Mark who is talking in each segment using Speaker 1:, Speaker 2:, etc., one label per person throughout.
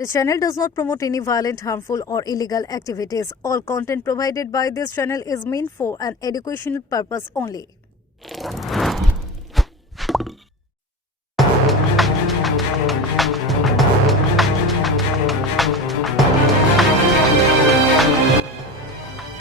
Speaker 1: This channel does not promote any violent, harmful, or illegal activities. All content provided by this channel is meant for an educational purpose only.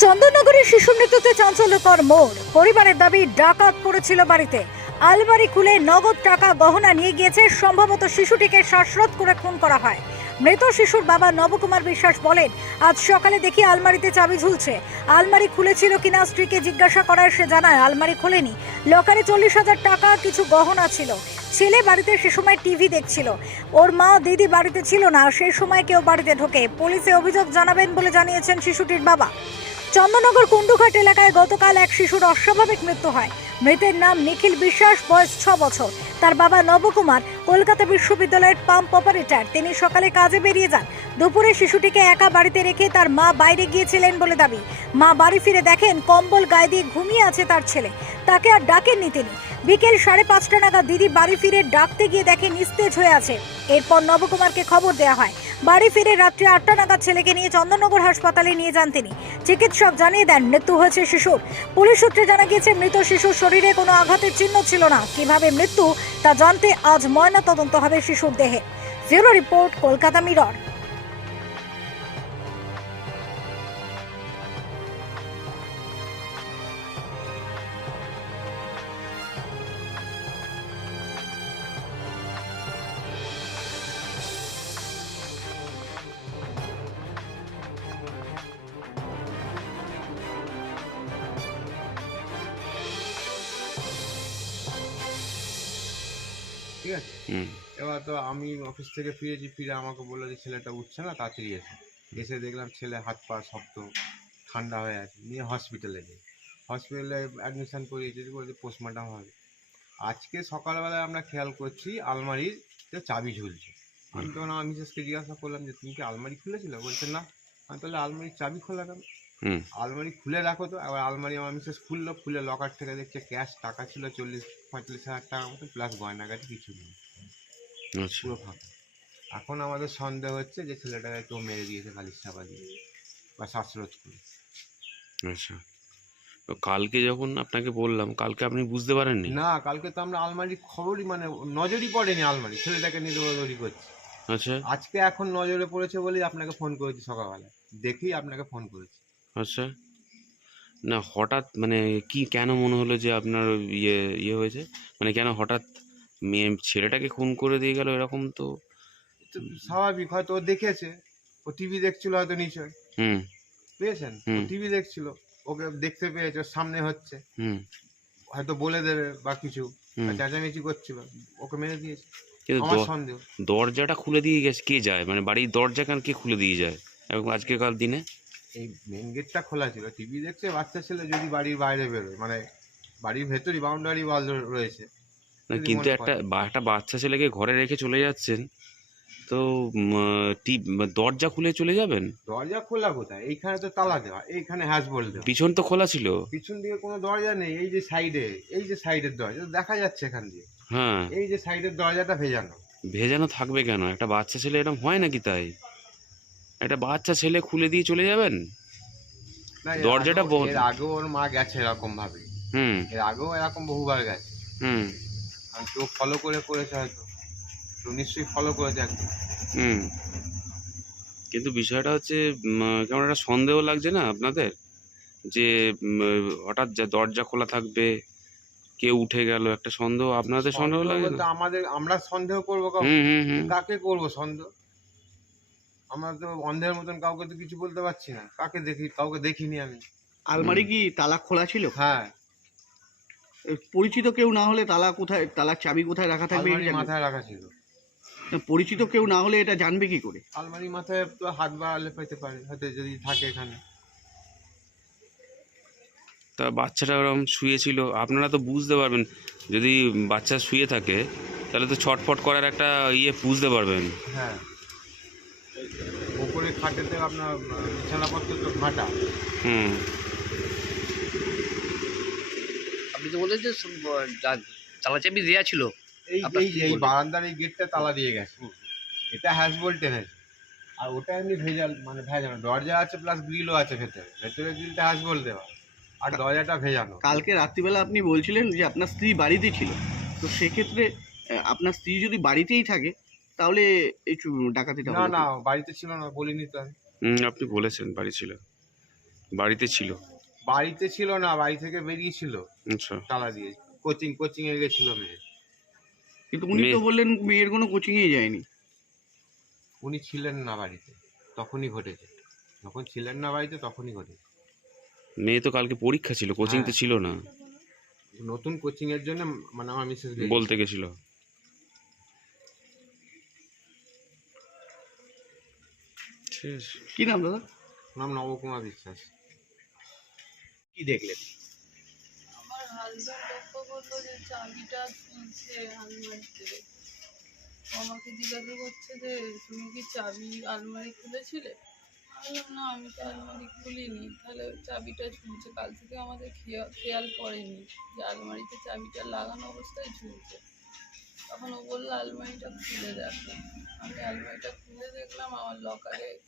Speaker 1: চন্দননগরের শিশু মৃত্যুতে চাঞ্চল্যকর মোড় পরিবারের দাবি ডাকাত পড়েছিল বাড়িতে আলমারি খুলে নগদ টাকা গহনা নিয়ে গিয়েছে সম্ভবত শিশুটিকে শ্বাসরোধ করে খুন করা হয় মৃত শিশুর বাবা নবকুমার বিশ্বাস বলেন, আজ সকালে দেখি আলমারিতে চাবি ঝুলছে। আলমারি খুলেছিল কিনা স্ত্রীকে জিজ্ঞাসা করায় সে জানায়, আলমারি খোলেনি। লকারে চল্লিশ হাজার টাকা কিছু গহনা ছিল। ছেলে বাড়িতে সে সময় টিভি দেখছিল। ওর মা দিদি বাড়িতে ছিল না সেই সময় কেউ বাড়িতে ঢোকে। পুলিশে অভিযোগ জানাবেন বলে জানিয়েছেন শিশুটির বাবা। চন্দননগর কুণ্ডুঘাট এলাকায় গতকাল এক শিশুর অস্বাভাবিক মৃত্যু হয়। মৃতের নাম নিখিল বিশ্বাস, বয়স ছ বছর। তার বাবা নবকুমার, কলকাতা বিশ্ববিদ্যালয়ের পাম্প অপারেটর। তিনি সকালে কাজে বেরিয়ে যান। দুপুরে শিশুটিকে একা বাড়িতে রেখে তার মা বাইরে গিয়েছিলেন বলে দাবি। মা বাড়ি ফিরে দেখেন কম্বল গায়ে দিয়ে ঘুমিয়ে আছে তার ছেলে। তাকে আর ডাকেননি তিনি। বিকেল সাড়ে পাঁচটা নাগাদ দিদি বাড়ি ফিরে ডাকতে গিয়ে দেখে নিস্তেজ হয়ে আছে। এরপর নবকুমারকে খবর দেওয়া হয়। বাড়ি ফিরে রাত্রি আটটা নাগাদ ছেলেকে নিয়ে চন্দননগর হাসপাতালে নিয়ে যান তিনি। চিকিৎসক জানিয়ে দেন, মৃত্যু হয়েছে শিশুর। পুলিশ সূত্রে জানা গিয়েছে, মৃত শিশুর শরীরে কোনো আঘাতের চিহ্ন ছিল না। কীভাবে মৃত্যু, তা জানতে আজ ময়না তদন্ত হবে শিশুর দেহে। Bureau report, Kolkata mirror.
Speaker 2: এবার তো আমি অফিস থেকে ফিরেছি ফিরে আমাকে বলল যে ছেলেটা উঠছে না তাড়াতাড়ি এসে। এসে দেখলাম ছেলে হাত পা শক্ত ঠান্ডা হয়ে আছে নিয়ে হসপিটালে যাই হসপিটালে অ্যাডমিশন করিয়েছি বলছে পোস্টমর্টম হবে। আজকে সকালবেলায় আমরা খেয়াল করছি আলমারিতে চাবি ঝুলছে। আমি তখন আমার মিসেসকে জিজ্ঞাসা করলাম যে তুমি কি আলমারি খুলেছিল? বলছে না। আমি তাহলে আলমারির চাবি খোলা কেন? আলমারি খুলে রাখো তো। এবার আলমারি আমার মিসেস খুললো খুলে লকার থেকে দেখছে ক্যাশ টাকা ছিল চল্লিশ পঁয়তাল্লিশ হাজার টাকা মতো প্লাস গয়নাগাটি কিছু নেই। পুরো ফাঁকা। এখন আমাদের সন্দেহ হচ্ছে যে ছেলেটাকে কেউ মেরে দিয়েছে কালির চাপা দিয়ে বা শ্বাসরোধ করে।
Speaker 3: আচ্ছা। তো কালকে যখন আপনাকে বললাম কালকে আপনি বুঝতে পারেননি?
Speaker 2: না কালকে তো আমরা আলমারির খবরই মানে নজরই পড়েনি আলমারি ছেলেটাকে নিয়ে দৌড়াদৌড়ি করছি।
Speaker 3: আচ্ছা।
Speaker 2: আজকে এখন নজরে পড়েছে বলেই আপনাকে ফোন করেছি সকালবেলা দেখেই আপনাকে ফোন করেছি।
Speaker 3: আচ্ছা। না হঠাৎ মানে কি কেন মনে হলো যে আপনার ইয়ে ইয়ে হয়েছে? মানে কেন হঠাৎ মেয়ে ছেলেটাকে খুন করে দিয়ে গেল এরকম তো?
Speaker 2: স্বাভাবিক হয়তো ও দেখেছে। ও টিভি দেখছিল হয়তো নিশ্চয়
Speaker 3: হুম।
Speaker 2: বুঝেছেন। টিভি দেখছিল। ওকে দেখতে পেয়েছে সামনে হচ্ছে।
Speaker 3: হুম।
Speaker 2: হয়তো বলে দেবে বা কিছু। চেঁচামেচি করছিল। ওকে মেরে দিয়েছে।
Speaker 3: কিন্তু
Speaker 2: আমার সন্দেহ।
Speaker 3: দরজাটা খুলে দিয়ে গেছে। কে যায়? মানে বাড়ির দরজা কেন কে খুলে দিয়ে যায়? এবং আজকেকার দিনে?
Speaker 2: এই মেন গেটটা খোলা ছিল। টিভি দেখছে বাচ্চা ছেলে যদি বাড়ির বাইরে বেরোয় মানে বাড়ির ভেতরই বাউন্ডারি ওয়াল রয়েছে।
Speaker 3: না কিন্তু একটা বা- একটা বাচ্চা ছেলেকে ঘরে রেখে চলে যাচ্ছেন তো দরজা খুলে চলে যাবেন?
Speaker 2: দরজা খোলা কোথায়? এইখানে তো তালা দেওয়া এইখানে বলে দেওয়া।
Speaker 3: পিছন তো খোলা ছিল।
Speaker 2: পিছন দিকে কোনো দরজা নেই এই যে সাইডে এই যে সাইডের দরজা দেখা যাচ্ছে এখান দিয়ে।
Speaker 3: হ্যাঁ।
Speaker 2: এই যে সাইডের দরজাটা ভেজানো।
Speaker 3: ভেজানো থাকবে কেন? একটা বাচ্চা ছেলে এরকম হয় নাকি তাই? একটা বাচ্চা ছেলে খুলে দিয়ে চলে যাবেন? দরজাটা।
Speaker 2: এর আগেও ওর মা গেছে এরকম ভাবে
Speaker 3: হুম।
Speaker 2: এর আগেও এরকম বহুবার গেছে।
Speaker 3: হুম।
Speaker 2: আর কেউ ফলো করে করেছে হয়তো। কেউ নিশ্চয়ই ফলো করেছে একদম।
Speaker 3: হুম। কিন্তু বিষয়টা হচ্ছে কেমন একটা সন্দেহ লাগছে না আপনাদের? যে হঠাৎ যা দরজা খোলা থাকবে কেউ উঠে গেল একটা সন্দেহ? আপনাদের সন্দেহ লাগে
Speaker 2: বলতে
Speaker 3: না
Speaker 2: আমাদের আমরা সন্দেহ করব কাউকে?
Speaker 3: হুম হুম হুম।
Speaker 2: কাকে করব সন্দেহ? আমরা তো অন্ধের মতন কাউকে তো কিছু বলতে পারছি না। কাকে দেখি কাউকে দেখিনি আমি।
Speaker 4: আলমারি কি তালা খোলা ছিল?
Speaker 2: হ্যাঁ।
Speaker 4: পরিচিত কেউ না হলে তালা কোথায় তালার চাবি কোথায় রাখা থাকবে
Speaker 2: আলমারি
Speaker 4: এটা জানবে?
Speaker 2: মাথায় রাখা ছিল।
Speaker 4: না, পরিচিত কেউ না হলে এটা জানবে কি করে?
Speaker 2: আলমারি মাথায় তো হাত বাড়ালে পেতে পারে হয়তো যদি থাকে এখানে।
Speaker 3: তা বাচ্চাটা ওরকম শুয়েছিল আপনারা তো বুঝতে পারবেন যদি বাচ্চা শুয়ে থাকে তাহলে তো ছটফট করার একটা ইয়ে বুঝতে পারবেন।
Speaker 2: হ্যাঁ। ওপরে খাটেতে আপনার আহ, বিছানাপত্র তো ঘাটা
Speaker 3: হুম।
Speaker 5: আপনি তো বললেন যে তালা চাবি দেওয়া ছিল।
Speaker 2: এই এই এই বারান্দার এই গেটটা তালা দিয়ে গেছে। এটা হ্যাজ বল টেনেছে আর ওটা এমনি ভেজাল মানে ভেজানো। দরজা আছে প্লাস গ্রিলও আছে ভেতরে। ভেতরে গ্রিলটা হ্যাসবোল্ট দেওয়া। আর দরজাটা ভেজানো।
Speaker 4: কালকে রাত্রিবেলা আপনি বলছিলেন যে আপনার স্ত্রী বাড়িতে ছিল। তো সেক্ষেত্রে আপনার স্ত্রী যদি বাড়িতেই থাকে তাহলে এই চু- ডাকাতিটা
Speaker 2: না না বাড়িতে ছিল না বলিনি তো আমি।
Speaker 3: আপনি বলেছেন বাড়ি ছিল। বাড়িতে ছিল।
Speaker 2: বাড়িতে ছিল না বাড়ি থেকে বেরিয়েছিল।
Speaker 3: আচ্ছা।
Speaker 2: তালা দিয়ে। কোচিং কোচিং এ গেছিল মেয়ে
Speaker 4: কিন্তু উনি তো বললেন মেয়ের কোনো কোচিংয়েই যায়নি।
Speaker 2: উনি ছিলেন না বাড়িতে। তখনই ঘটেছে। যখন ছিলেন না বাড়িতে তখনই ঘটেছে।
Speaker 3: মেয়ে তো কালকে পরীক্ষা ছিল কোচিং তো
Speaker 2: হ্যাঁ।
Speaker 3: ছিল না।
Speaker 2: নতুন কোচিং এর জন্য মানে আমার মিসেস
Speaker 3: বলতে গেছিল।
Speaker 4: কি নাম দাদা?
Speaker 2: নাম নবকুমার বিশ্বাস।
Speaker 4: কি দেখলেন?
Speaker 6: আমার হাজব্যান্ড লক্ষ্য করল যে চাবিটা ঝুলছে আলমারিতে। ও আমাকে জিজ্ঞাসা করছে যে, তুমি কি চাবি আলমারি খুলেছিলে? না, আমি তো আলমারি খুলিনি। তাহলে চাবিটা ঝুলছে কাল থেকে আমাদের খেয়া- খেয়াল পড়েনি যে আলমারিতে চাবিটা লাগানো অবস্থায় ঝুলছে। তখন ও বলল, আলমারিটা খুলে দেখো। আমি আলমারিটা খুলে দেখলাম। আমার লকারে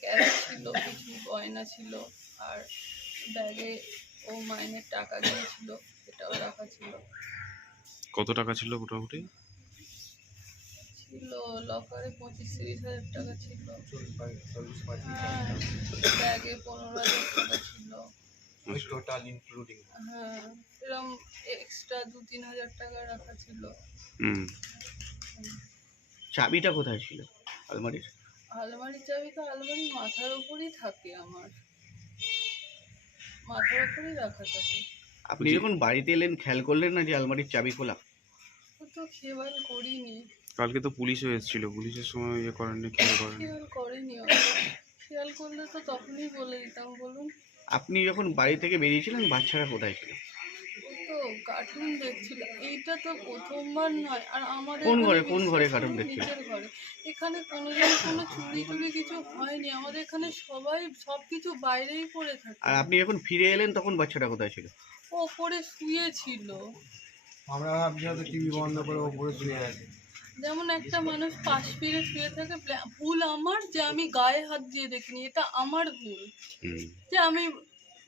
Speaker 6: ক্যাশ ছিল, কিছু গয়না ছিল, আর ব্যাগে ও মাইনের টাকা দিয়েছিল সেটাও রাখা ছিল।
Speaker 3: কত টাকা ছিল মোটামুটি?
Speaker 6: ছিল লকারে পঁচিশ তিরিশ হাজার টাকা ছিল। হ্যাঁ ব্যাগে পনেরো হাজার টাকা ছিল।
Speaker 2: টোটাল ইনক্লুডিং
Speaker 6: হ্যাঁ এরকম এক্সট্রা দু তিন হাজার টাকা রাখা ছিল।
Speaker 3: হুম।
Speaker 4: চাবিটা কোথায় ছিল? আলমারির?
Speaker 6: আলমারির চাবি তো আলমারির মাথার উপরই থাকে আমার। মাথার উপরেই রাখা থাকে।
Speaker 4: আপনি যখন বাড়িতে এলেন খেয়াল করলেন না যে আলমারির চাবি খোলা?
Speaker 6: ও তো খেয়াল করিনি।
Speaker 3: কালকে তো পুলিশও এসেছিল। পুলিশের সময় ইয়ে করেননি খেয়াল করেন
Speaker 6: খেয়াল করেনি ও খেয়াল করলে তো তখনই বলে দিতাম বলুন।
Speaker 4: আপনি যখন বাড়ি থেকে বেরিয়েছিলেন বাচ্চারা কোথায় ছিল?
Speaker 6: তো কার্টুন দেখছিল এইটা তো প্রথমবার নয় আর আমাদের
Speaker 4: কোন ঘরে- কোন ঘরে
Speaker 6: কার্টুন
Speaker 4: দেখছিল?
Speaker 6: ঘরে। এখানে কোনোদিন কোনো চুরি টুরি কিছু হয়নি আমাদের এখানে সবাই সব কিছু বাইরেই পড়ে থাকে।
Speaker 4: আর আপনি যখন ফিরে এলেন তখন বাচ্চাটা কোথায় ছিল?
Speaker 6: ও ওপরে শুয়েছিল।
Speaker 2: আমরা ভাবছি হয়তো টিভি বন্ধ করে ওপরে শুয়ে আছে।
Speaker 6: যেমন একটা মানুষ পাশ ফিরে শুয়ে থাকে ভুল আমার যে আমি গায়ে হাত দিয়ে দেখিনি এটা আমার ভুল। যে আমি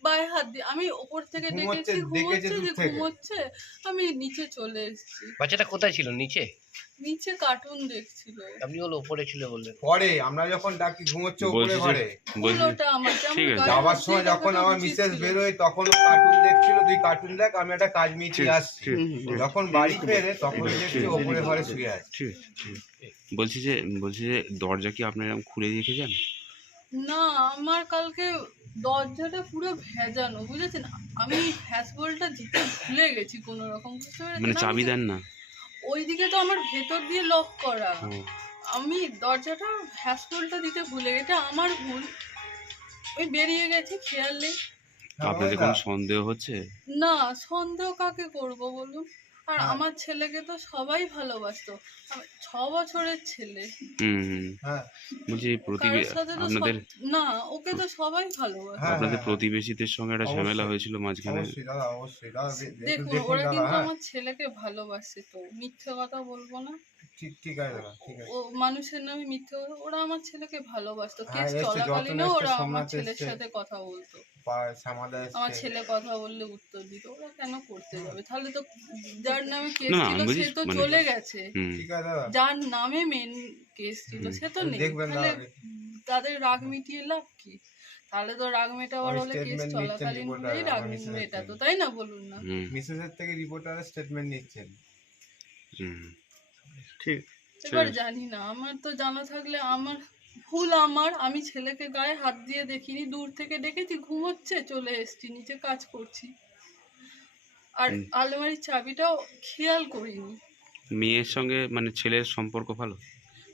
Speaker 6: গায়ে হাত দিয়ে আমি ওপর থেকে
Speaker 2: ঘুমোচ্ছে,
Speaker 6: দেখেছি ঘুমোচ্ছে যে ঘুমোচ্ছে আমি নিচে চলে এসেছি।
Speaker 5: বাচ্চাটা কোথায় ছিল? নিচে?
Speaker 6: নিচে কার্টুন দেখছিল।
Speaker 5: আপনি উপরে ছিল বললেন।
Speaker 2: পরে আমরা যখন ডাকি ঘুমোচ্ছে উপরে
Speaker 3: বলছি যে-
Speaker 2: ঘরে।
Speaker 6: আমার
Speaker 2: যাওয়ার সময় যখন আমার মিসেস। বেরোয় তখন কার্টুন দেখছিল তুই কার্টুন দেখ আমি একটা কাজ মিটিয়ে আসছি। যখন বাড়ি ফেরে তখন দেখছি। ওপরে ঘরে শুয়ে আছে।
Speaker 3: বলছি যে বলছি যে দরজা কি আপনার এরকম খুলে রেখে যান
Speaker 6: না আমার কালকে দরজাটা পুরো ভেজানো বুঝেছেন? আমি হ্যাসবলটা দিতে ভুলে গেছি কোনো রকম
Speaker 3: মানে চাবি দেন না?
Speaker 6: ওইদিকে তো আমার ভেতর দিয়ে লক করা। আমি দরজাটা হ্যাসবলটা দিতে ভুলে গেছি আমার ভুল। ওই বেরিয়ে গেছি খেয়াল নেই।
Speaker 3: আপনাদের কোনো সন্দেহ হচ্ছে?
Speaker 6: না সন্দেহ কাকে করব বলুন? আর
Speaker 2: হ্যাঁ।
Speaker 6: আমার ছেলেকে তো সবাই ভালোবাসতো। আমার ছ বছরের ছেলে।
Speaker 3: হুম হুম।
Speaker 2: হ্যাঁ।
Speaker 3: বলছি প্রতিবে আপনাদের
Speaker 6: না ওকে তো সবাই ভালোবাসে।
Speaker 2: হ্যাঁ,
Speaker 3: আপনাদের। প্রতিবেশীদের সঙ্গে একটা ঝামেলা হয়েছিল মাঝখানে?
Speaker 2: অবশ্যই অবশ্যই। দাদা
Speaker 6: দেখুন ওরা কিন্তু আমার ছেলেকে ভালোবাসে তো। মিথ্যে কথা বলব না।
Speaker 2: ঠিক ঠিক আছে দাদা ঠিক আছে।
Speaker 6: ও মানুষের নামে মিথ্যে ওরা আমার ছেলেকে ভালোবাসতো।
Speaker 2: হ্যাঁ,
Speaker 6: কেস চলাকালীনও ওরা আমার ছেলের সাথে কথা বলতো। আমার ছেলে কথা বললে উত্তর দিত ওরা কেন করতে যাবে? তাহলে তো যার নামে কেস ছিল সে তো
Speaker 3: মানে-
Speaker 6: চলে গেছে। যার নামে মেন কেস ছিল সে তো নেই। তাহলে তাদের রাগ মিটিয়ে লাভ কি? তাহলে তো রাগ মেটাবার হলে কেস চলাকালীন রাগ মেটাতো তাই না? বলুন না।
Speaker 2: মিসেসের থেকে রিপোর্টারের স্টেটমেন্ট নিচ্ছেন।
Speaker 3: হুম।
Speaker 4: ঠিক
Speaker 6: এবার জানি না আমার তো জানা থাকলে আমার ভুল আমার আমি ছেলেকে গায়ে হাত দিয়ে দেখিনি দূর থেকে দেখেছি ঘুমোচ্ছে চলে এসেছি নিচে কাজ করছি। আর আলমারির চাবিটাও খেয়াল করিনি।
Speaker 3: মেয়ের সঙ্গে মানে ছেলের সম্পর্ক ভালো?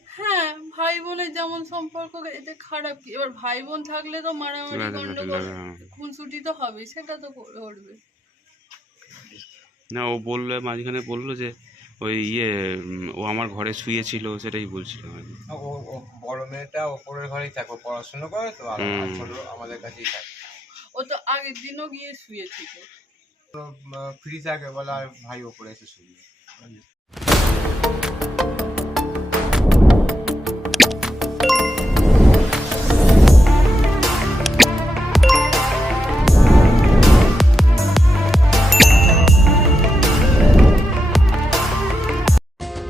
Speaker 6: হ্যাঁ ভাই বোনের যেমন সম্পর্ক এতে খারাপ কি এবার ভাই বোন থাকলে তো মারামারি গন্ডগোল খুনসুটি তো হবে সেটা তো করবে
Speaker 3: না ও বলল মাঝখানে বলল যে ওই ইয়ে ও আমার ঘরে শুয়েছিল সেটাই বলছিল
Speaker 2: আমি বড় মেয়েটা ওপরের ঘরেই থাকে পড়াশোনা করে তো ছোট আমাদের কাছেই থাকে।
Speaker 6: ও তো আগের দিনও গিয়ে শুয়েছিল।
Speaker 2: ফ্রি থাকে বলে আর ভাই ওপরে এসে শুয়ে।